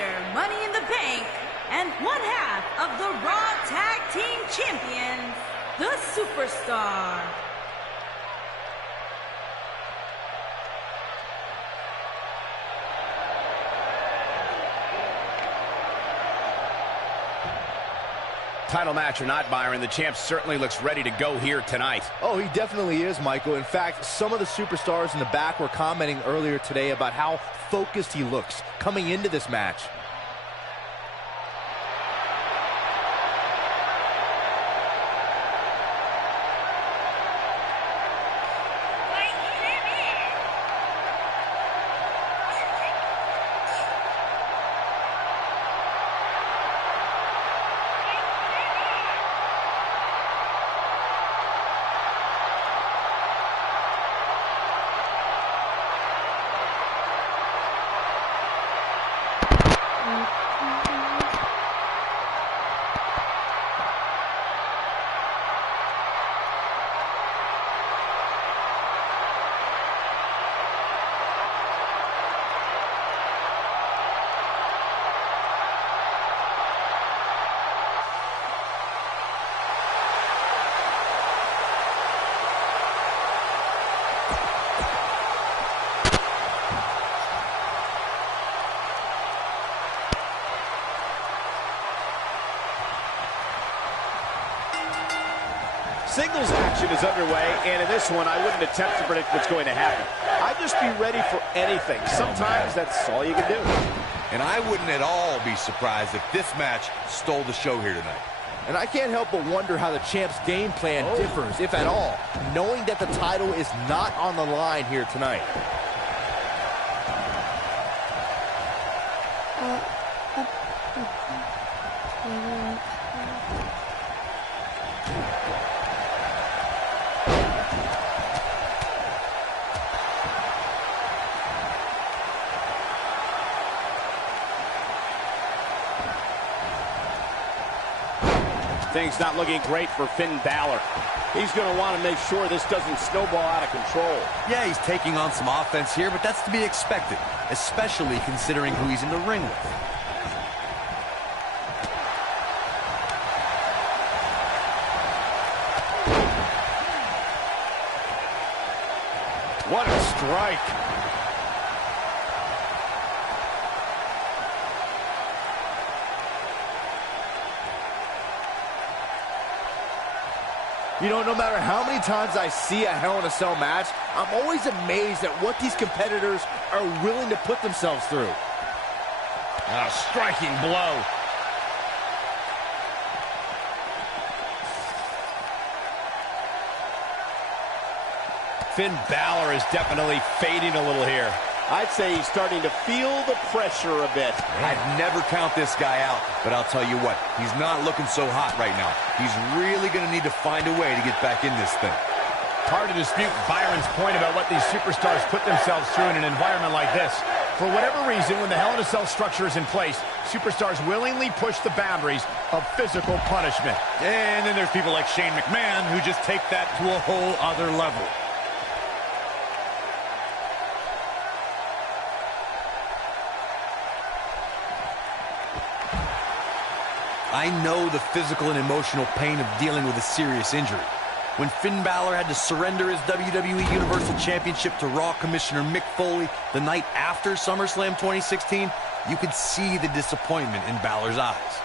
Mr. Money in the Bank and one half of the Raw Tag Team Champions, the Superstar. Title match or not, Byron, the champ certainly looks ready to go here tonight. Oh, he definitely is, Michael. In fact, some of the superstars in the back were commenting earlier today about how focused he looks coming into this match. Singles action is underway, and in this one, I wouldn't attempt to predict what's going to happen. I'd just be ready for anything. Sometimes that's all you can do. And I wouldn't at all be surprised if this match stole the show here tonight. And I can't help but wonder how the champ's game plan differs, if at all, knowing that the title is not on the line here tonight. Things not looking great for Finn Balor. He's going to want to make sure this doesn't snowball out of control. Yeah, he's taking on some offense here, but that's to be expected, especially considering who he's in the ring with. What a strike. You know, no matter how many times I see a Hell in a Cell match, I'm always amazed at what these competitors are willing to put themselves through. A striking blow. Finn Balor is definitely fading a little here. I'd say he's starting to feel the pressure a bit. I'd never count this guy out, but I'll tell you what, he's not looking so hot right now. He's really going to need to find a way to get back in this thing. Hard to dispute Byron's point about what these superstars put themselves through in an environment like this. For whatever reason, when the Hell in a Cell structure is in place, superstars willingly push the boundaries of physical punishment. And then there's people like Shane McMahon who just take that to a whole other level. I know the physical and emotional pain of dealing with a serious injury. When Finn Balor had to surrender his WWE Universal Championship to Raw Commissioner Mick Foley the night after SummerSlam 2016, you could see the disappointment in Balor's eyes.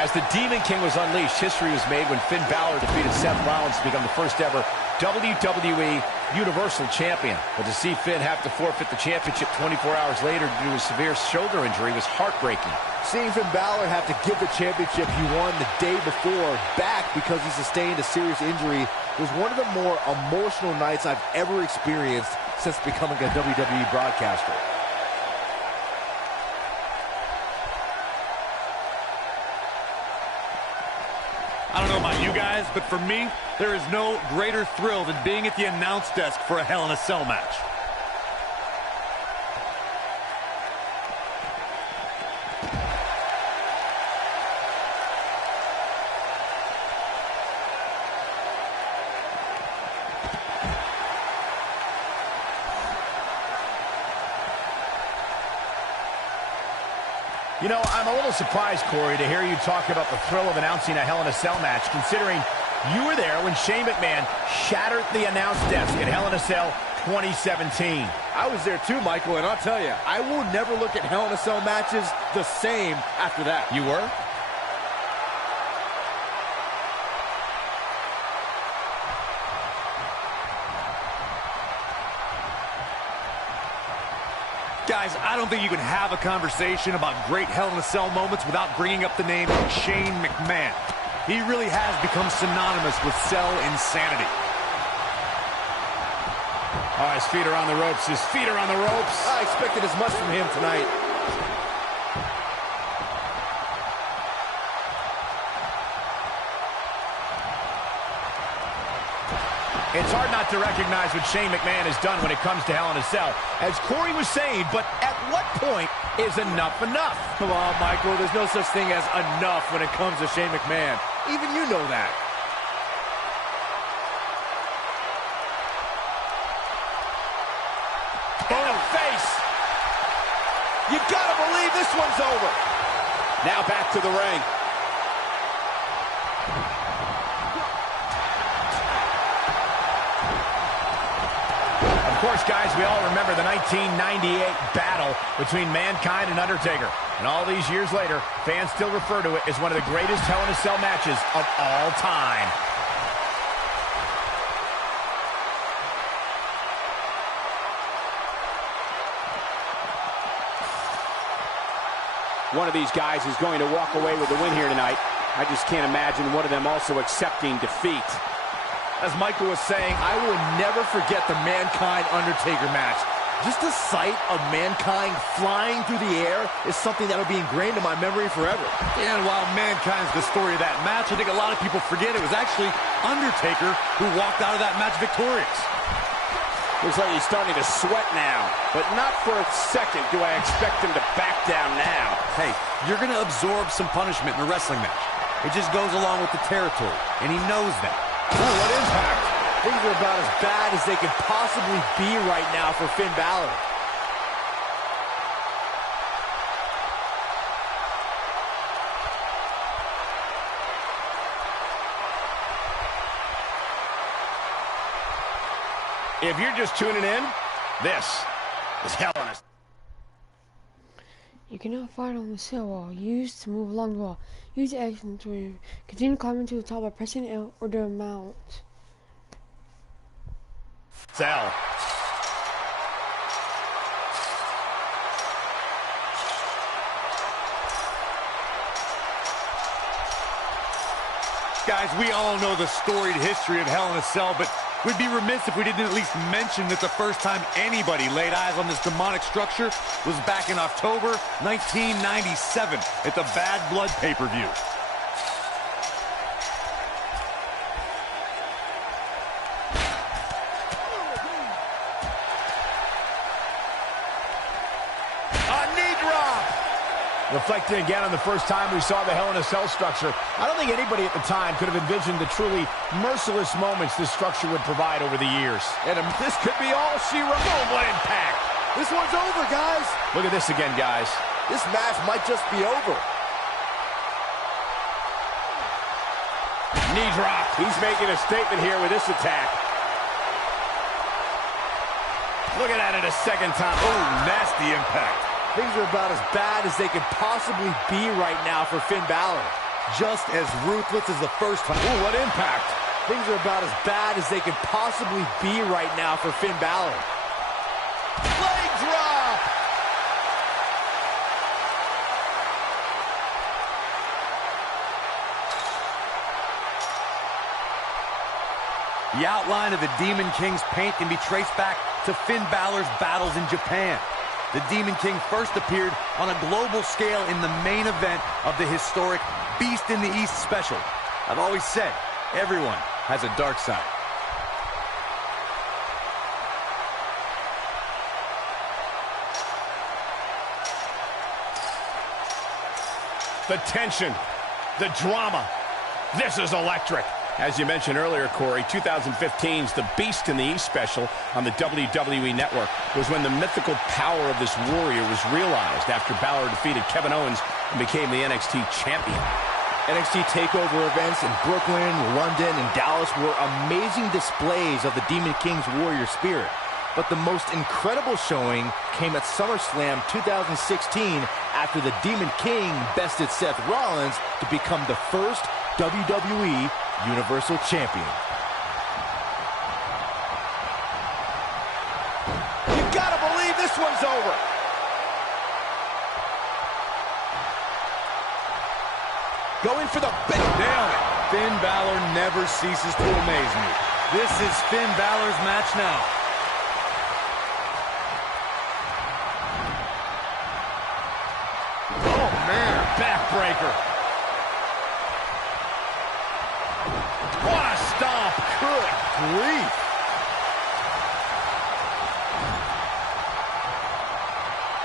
As the Demon King was unleashed, history was made when Finn Balor defeated Seth Rollins to become the first ever WWE Universal Champion. But to see Finn have to forfeit the championship 24 hours later due to a severe shoulder injury was heartbreaking. Seeing Finn Balor have to give the championship he won the day before back because he sustained a serious injury was one of the more emotional nights I've ever experienced since becoming a WWE broadcaster. I don't know about you guys, but for me, there is no greater thrill than being at the announce desk for a Hell in a Cell match. You know, I'm a little surprised, Corey, to hear you talk about the thrill of announcing a Hell in a Cell match, considering you were there when Shane McMahon shattered the announce desk at Hell in a Cell 2017. I was there too, Michael, and I'll tell you, I will never look at Hell in a Cell matches the same after that. You were? Guys, I don't think you can have a conversation about great Hell in a Cell moments without bringing up the name Shane McMahon. He really has become synonymous with cell insanity. Oh, his feet are on the ropes. His feet are on the ropes. I expected as much from him tonight. It's hard not to recognize what Shane McMahon has done when it comes to Hell in a Cell. As Corey was saying, but at what point is enough enough? Come on, Michael, there's no such thing as enough when it comes to Shane McMahon. Even you know that. In the face! You gotta believe this one's over. Now back to the ring. Of course, guys, we all remember the 1998 battle between Mankind and Undertaker. And all these years later, fans still refer to it as one of the greatest Hell in a Cell matches of all time. One of these guys is going to walk away with the win here tonight. I just can't imagine one of them also accepting defeat. As Michael was saying, I will never forget the Mankind-Undertaker match. Just the sight of Mankind flying through the air is something that will be ingrained in my memory forever. Yeah, and while Mankind's the story of that match, I think a lot of people forget it was actually Undertaker who walked out of that match victorious. Looks like he's starting to sweat now, but not for a second do I expect him to back down now. Hey, you're going to absorb some punishment in a wrestling match. It just goes along with the territory, and he knows that. Ooh, what impact. Things are about as bad as they could possibly be right now for Finn Balor. If you're just tuning in, this is Hell in a Cell. You cannot fight on the cell wall. Use to move along the wall. Use action to continue climbing to the top by pressing L or the mount. Cell. Guys, we all know the storied history of Hell in a Cell, but we'd be remiss if we didn't at least mention that the first time anybody laid eyes on this demonic structure was back in October 1997 at the Bad Blood pay-per-view. Reflecting again on the first time we saw the Hell in a Cell structure, I don't think anybody at the time could have envisioned the truly merciless moments this structure would provide over the years. And this could be all she wrote. Oh, what impact! This one's over, guys. Look at this again, guys. This match might just be over. Knee drop. He's making a statement here with this attack. Look at that at a second time. Oh, nasty impact. Things are about as bad as they could possibly be right now for Finn Balor. Just as ruthless as the first time. Ooh, what impact! Things are about as bad as they could possibly be right now for Finn Balor. Leg drop! The outline of the Demon King's paint can be traced back to Finn Balor's battles in Japan. The Demon King first appeared on a global scale in the main event of the historic Beast in the East special. I've always said, everyone has a dark side. The tension, the drama. This is electric. As you mentioned earlier, Corey, 2015's The Beast in the East special on the WWE Network was when the mythical power of this warrior was realized after Balor defeated Kevin Owens and became the NXT champion. NXT TakeOver events in Brooklyn, London, and Dallas were amazing displays of the Demon King's warrior spirit. But the most incredible showing came at SummerSlam 2016 after the Demon King bested Seth Rollins to become the first WWE Universal Champion. You gotta believe this one's over. Going for the big Nailed it. Finn Balor never ceases to amaze me. This is Finn Balor's match now. Oh, man, backbreaker. What a stomp. Good grief.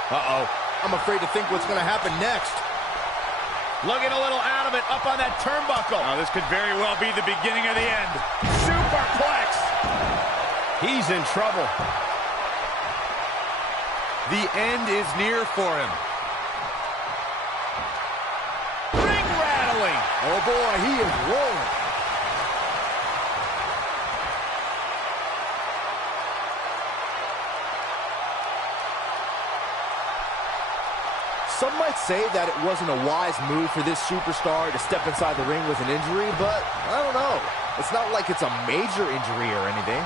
Uh-oh. I'm afraid to think what's going to happen next. Looking a little out of it, up on that turnbuckle. Oh, this could very well be the beginning of the end. Superplex. He's in trouble. The end is near for him. Ring rattling. Oh boy, he is rolling. Some might say that it wasn't a wise move for this superstar to step inside the ring with an injury, but I don't know. It's not like it's a major injury or anything.